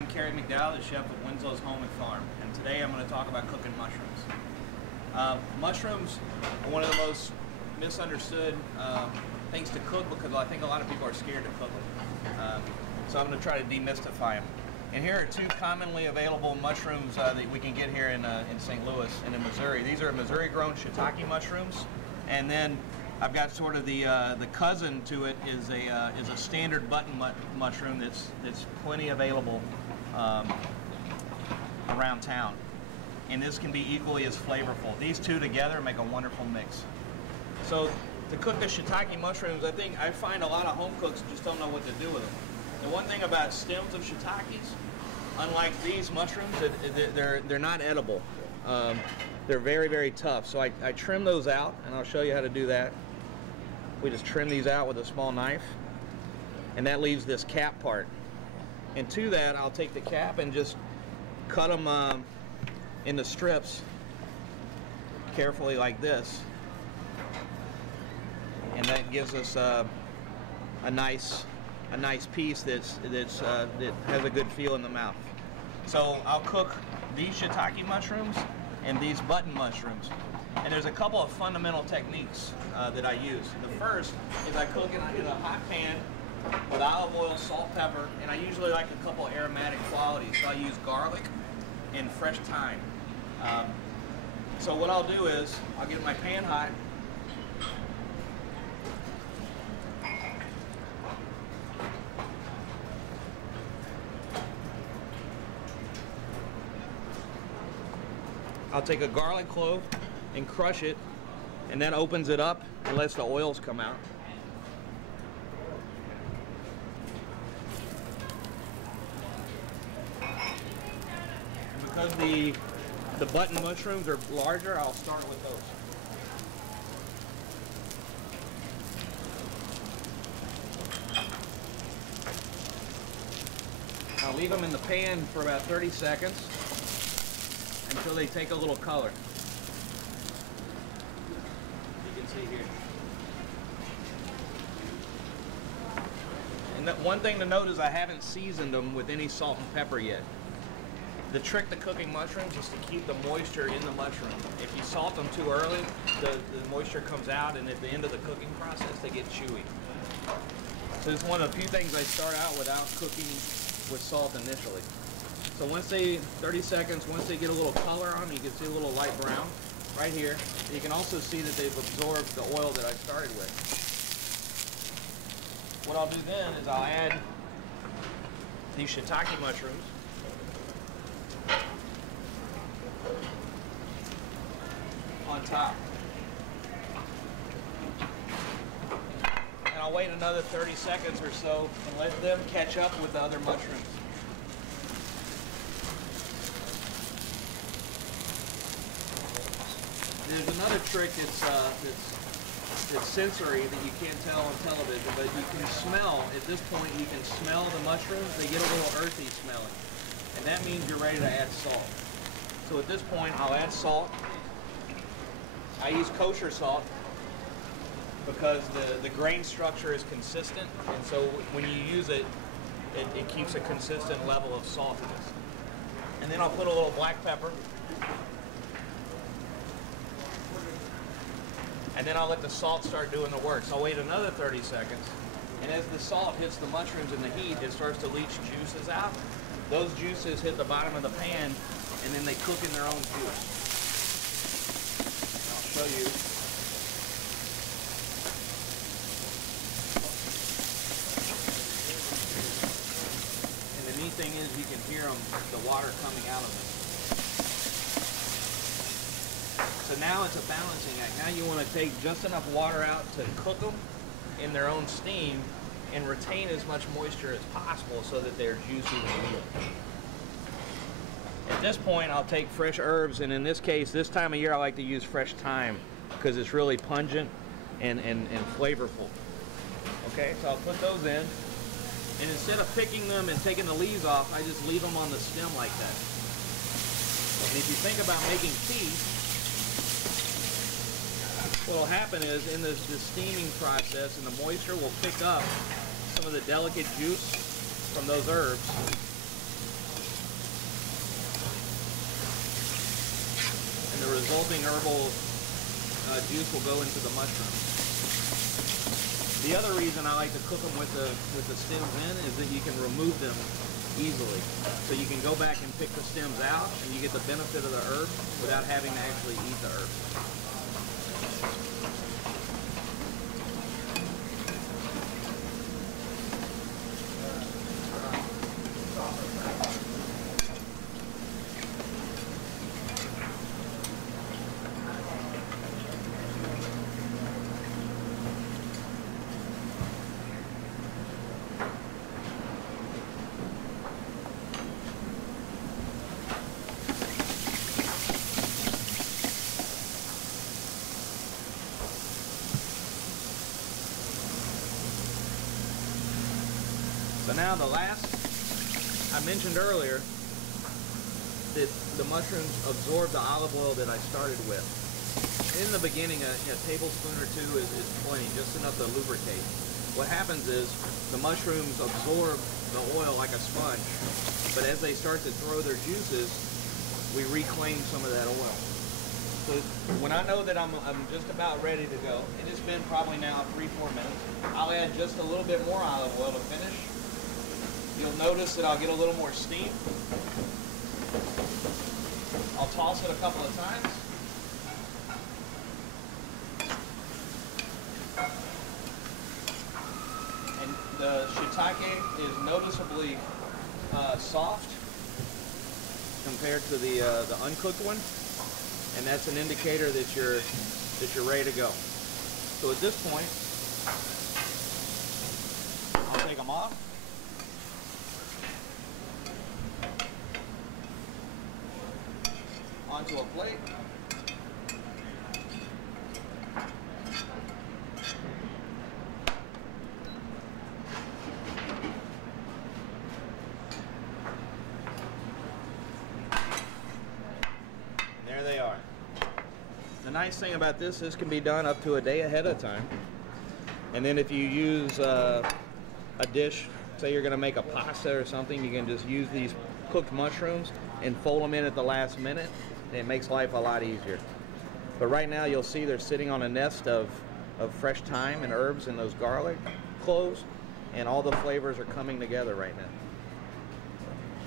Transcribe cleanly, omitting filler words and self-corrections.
The chef of Winslow's Home and Farm, and today I'm going to talk about cooking mushrooms. Mushrooms are one of the most misunderstood things to cook because I think a lot of people are scared to cook them. So I'm going to try to demystify them. And here are two commonly available mushrooms that we can get here in St. Louis and in Missouri. These are Missouri-grown shiitake mushrooms, and then I've got sort of the cousin to it is a standard button mushroom that's plenty available around town, and this can be equally as flavorful. These two together make a wonderful mix. So to cook the shiitake mushrooms, I find a lot of home cooks just don't know what to do with them. The one thing about stems of shiitakes, unlike these mushrooms, they're not edible. They're very, very tough. So I trim those out, and I'll show you how to do that. We just trim these out with a small knife, and that leaves this cap part. And to that, I'll take the cap and just cut them into strips carefully like this, and that gives us a nice piece that has a good feel in the mouth. So I'll cook these shiitake mushrooms and these button mushrooms. And there's a couple of fundamental techniques that I use. The first is I cook in a hot pan with olive oil, salt, pepper, and I usually like a couple of aromatic qualities. So I use garlic and fresh thyme. So what I'll do is I'll get my pan hot. I'll take a garlic clove and crush it, and that opens it up and lets the oils come out. And because the button mushrooms are larger, I'll start with those. I'll leave them in the pan for about 30 seconds until they take a little color. You can see here. And one thing to note is I haven't seasoned them with any salt and pepper yet. The trick to cooking mushrooms is to keep the moisture in the mushroom. If you salt them too early, the moisture comes out, and at the end of the cooking process, they get chewy. So it's one of the few things I start out without cooking with salt initially. So once 30 seconds, once they get a little color on them, you can see a little light brown right here. And you can also see that they've absorbed the oil that I started with. What I'll do then is I'll add these shiitake mushrooms. On top. And I'll wait another 30 seconds or so and let them catch up with the other mushrooms. There's another trick that's sensory that you can't tell on television, but you can smell, at this point you can smell the mushrooms. They get a little earthy smelling, and that means you're ready to add salt. So at this point I'll add salt. I use kosher salt because the grain structure is consistent, and so when you use it, it keeps a consistent level of saltiness. And then I'll put a little black pepper. And then I'll let the salt start doing the work. So I'll wait another 30 seconds. And as the salt hits the mushrooms in the heat, it starts to leach juices out. Those juices hit the bottom of the pan, and then they cook in their own juice. And I'll show you. And the neat thing is you can hear the water coming out of them. So now it's a balancing act. Now you want to take just enough water out to cook them in their own steam and retain as much moisture as possible so that they're juicy when you eat them. At this point, I'll take fresh herbs, and in this case, this time of year, I like to use fresh thyme because it's really pungent and flavorful. Okay, so I'll put those in, and instead of picking them and taking the leaves off, I just leave them on the stem like that. And if you think about making tea, what will happen is in the steaming process, and the moisture will pick up some of the delicate juice from those herbs, resulting herbal juice will go into the mushrooms. The other reason I like to cook them with the stems in is that you can remove them easily. So you can go back and pick the stems out and you get the benefit of the herb without having to actually eat the herb. So now the last, I mentioned earlier that the mushrooms absorb the olive oil that I started with. In the beginning, a tablespoon or two is plenty, just enough to lubricate. What happens is the mushrooms absorb the oil like a sponge, but as they start to throw their juices, we reclaim some of that oil. So when I know that I'm just about ready to go, and it's been probably now 3-4 minutes, I'll add just a little bit more olive oil to finish. You'll notice that I'll get a little more steam. I'll toss it a couple of times. And the shiitake is noticeably soft compared to the uncooked one, and that's an indicator that you're ready to go. So at this point, I'll take them off. Onto a plate. And there they are. The nice thing about this can be done up to a day ahead of time. And then if you use a dish, say you're going to make a pasta or something, you can just use these cooked mushrooms and fold them in at the last minute. It makes life a lot easier. But right now you'll see they're sitting on a nest of fresh thyme and herbs and those garlic cloves, and all the flavors are coming together right now.